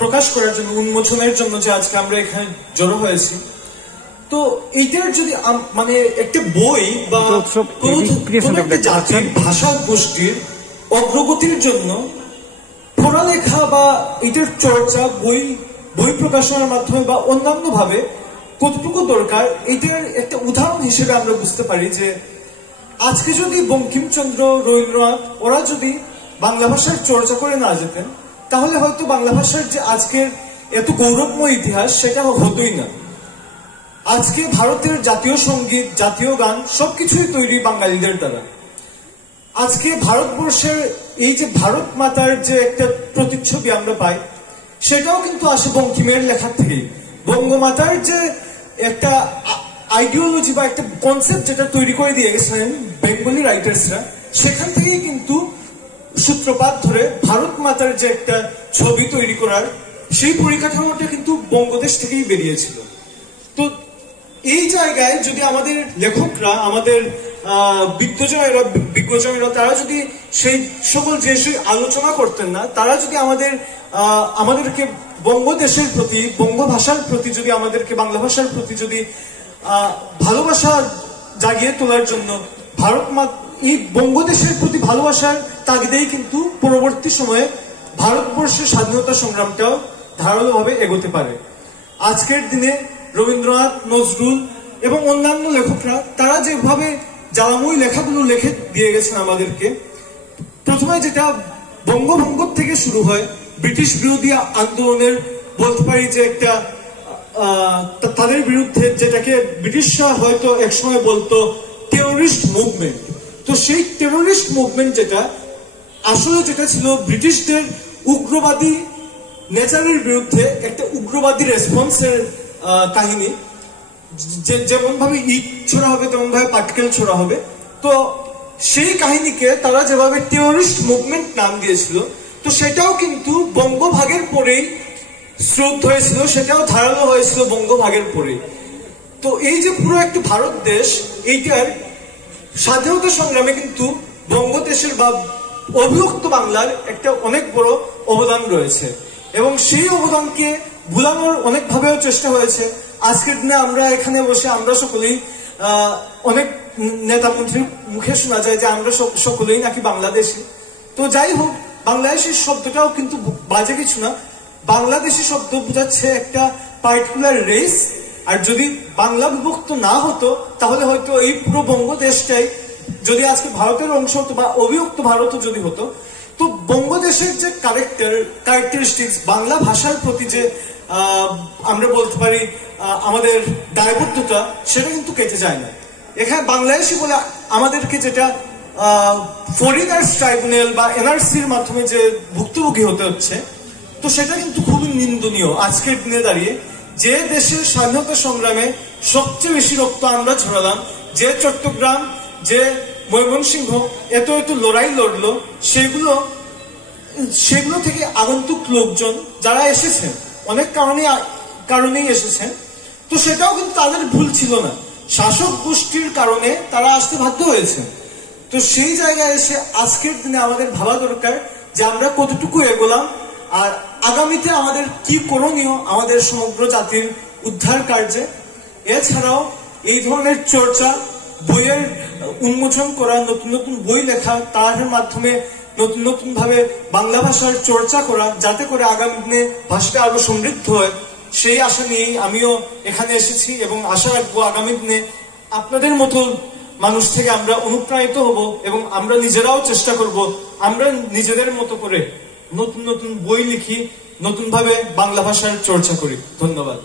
প্রকাশ করার জন্য, উন্মোচনের জন্য যে আজকে আমরা এখানে জড়ো হয়েছি। তো এইটার যদি মানে একটা বই বা জাতির ভাষা গোষ্ঠীর অগ্রগতির জন্য পড়ালেখা বা এটার চর্চা বই প্রকাশনের মাধ্যমে বা অন্যান্য ভাবে কতটুকু দরকার, এটার একটা উদাহরণ হিসেবে আমরা বুঝতে পারি যে আজকে যদি বঙ্কিমচন্দ্র, রবীন্দ্রনাথ ওরা যদি বাংলা ভাষার চর্চা করে না যেতেন, তাহলে হয়তো বাংলা ভাষার যে আজকের এত গৌরবময় ইতিহাস সেটা হতোই না। আজকে ভারতের জাতীয় সঙ্গীত, জাতীয় গান সবকিছুই তৈরি বাঙালিদের দ্বারা। আজকে ভারতবর্ষের এই যে ভারত মাতার যে একটা প্রতিচ্ছবি আমরা পাই, সেটাও কিন্তু আসে বঙ্কিমের লেখা থেকেই। বঙ্গমাতার যে একটা আইডিওলজি বা একটা কনসেপ্ট যেটা তৈরি করে দিয়ে গেছিলেন বেঙ্গলি রাইটার্সরা, সেখান থেকেই কিন্তু সূত্রপাত ধরে ভারত মাতার যে একটা ছবি তৈরি করার সেই পরিকাঠামোটা কিন্তু বঙ্গদেশ থেকেই বেরিয়েছিল। তো এই জায়গায় যদি আমাদের লেখকরা, আমাদের বিজ্ঞজনেরা তারা যদি সেই সকল জিনিসের আলোচনা করতেন না, তারা যদি আমাদেরকে বঙ্গদেশের প্রতি, বঙ্গ ভাষার প্রতি যদি আমাদেরকে বাংলা ভাষার প্রতি যদি ভালোবাসা জাগিয়ে তোলার জন্য এই বঙ্গদেশের প্রতি ভালোবাসার তাগিদেই কিন্তু পরবর্তী সময়ে ভারতবর্ষের স্বাধীনতা সংগ্রামটাও ধারালোভাবে এগোতে পারে। আজকের দিনে রবীন্দ্রনাথ, নজরুল এবং অন্যান্য লেখকরা তারা যেভাবে জ্বালাময়ী লেখাগুলো লিখে দিয়ে গেছেন আমাদেরকে, প্রথমে যেটা বঙ্গভঙ্গ থেকে শুরু হয়, ব্রিটিশ বিরোধী আন্দোলনের বলতে পারি যে একটা তাদের বিরুদ্ধে, যেটাকে ব্রিটিশরা হয়তো একসময় বলতো টেরোরিস্ট মুভমেন্ট। তো সেই টেরোরিস্ট মুভমেন্ট যেটা আসলে যেটা ছিল ব্রিটিশদের উগ্রবাদী নেচারের বিরুদ্ধে একটা উগ্রবাদী রেসপন্সের কাহিনী। যেমন ভাবে ইট ছোড়া হবে তেমন ভাবে পাটকেল ছোড়া হবে। তো সেই কাহিনীকে তারা যেভাবে টেরোরিস্ট মুভমেন্ট নাম দিয়েছিল, তো সেটাও কিন্তু বঙ্গভাগের পরেই স্রোত হয়েছিল, সেটাও ধারালো হয়েছিল বঙ্গভাগের পরেই। তো এই যে পুরো একটা ভারত দেশ, এইটার স্বাধীনতা সংগ্রামে কিন্তু বঙ্গদেশের বা অবিভক্ত বাংলার একটা অনেক বড় অবদান রয়েছে, এবং সেই অবদানকে ভুলানোর অনেক ভাবেও চেষ্টা হয়েছে। আজকের দিনে আমরা এখানে বসে আমরা সকলেই অনেক নেতা মন্ত্রীর মুখে শোনা যায় যে আমরা সকলেই নাকি বাংলাদেশি। তো যাই হোক, বাংলাদেশি শব্দটাও কিন্তু বাজে কিছু না। বাংলাদেশি শব্দ বোঝাচ্ছে একটা পার্টিকুলার রেস, আর যদি বাংলা বিভক্ত না হতো তাহলে হয়তো এই পুরো বঙ্গদেশটাই যদি আজকে ভারতের অংশ হতো বা অবিভক্ত ভারতও যদি হতো, তো বঙ্গদেশের যে ক্যারেক্টারিস্টিক্স, বাংলা ভাষার প্রতি যে আমরা বলতে পারি আমাদের দায়বদ্ধতা, সেটা কিন্তু কেটে যায় না। এখানে বাংলাদেশি বলে আমাদেরকে যেটা ফরেনার্স ট্রাইব্যুনাল বা এনআরসির মাধ্যমে যে ভুক্তভোগী হতে হচ্ছে, তো সেটা কিন্তু খুবই নিন্দনীয়। আজকের দিনে দাঁড়িয়ে যে দেশের স্বাধীনতা সংগ্রামে সবচেয়ে বেশি রক্ত আমরা ঝরালাম, যে চট্টগ্রাম, যে ময়মনসিংহ এত লড়াই লড়লো, সেগুলো থেকে আগন্তুক লোকজন যারা এসেছেন অনেক কারণেই এসেছেন, তো সেটাও কিন্তু তাদের ভুল ছিল না। শাসক গোষ্ঠীর কারণে তারা আসতে বাধ্য হয়েছে। তো সেই জায়গায় এসে আজকের দিনে আমাদের ভাবা দরকার যে আমরা কতটুকু এগোলাম, আর আগামীতে আমাদের কি করণীয় আমাদের সমগ্র জাতির উদ্ধার কার্যে। এছাড়াও এই ধরনের চর্চা, বইয়ের উন্মোচন করা, নতুন নতুন বই লেখা, তার মাধ্যমে নতুন নতুন ভাবে বাংলা ভাষার চর্চা করা, যাতে করে আগামী দিনে ভাষাটা আরো সমৃদ্ধ হয়, সেই আশা নিয়েই আমিও এখানে এসেছি। এবং আশা রাখবো আগামী দিনে আপনাদের মতো মানুষ থেকে আমরা অনুপ্রাণিত হব, এবং আমরা নিজেরাও চেষ্টা করব আমরা নিজেদের মতো করে নতুন নতুন বই লিখি, নতুন ভাবে বাংলা ভাষার চর্চা করি। ধন্যবাদ।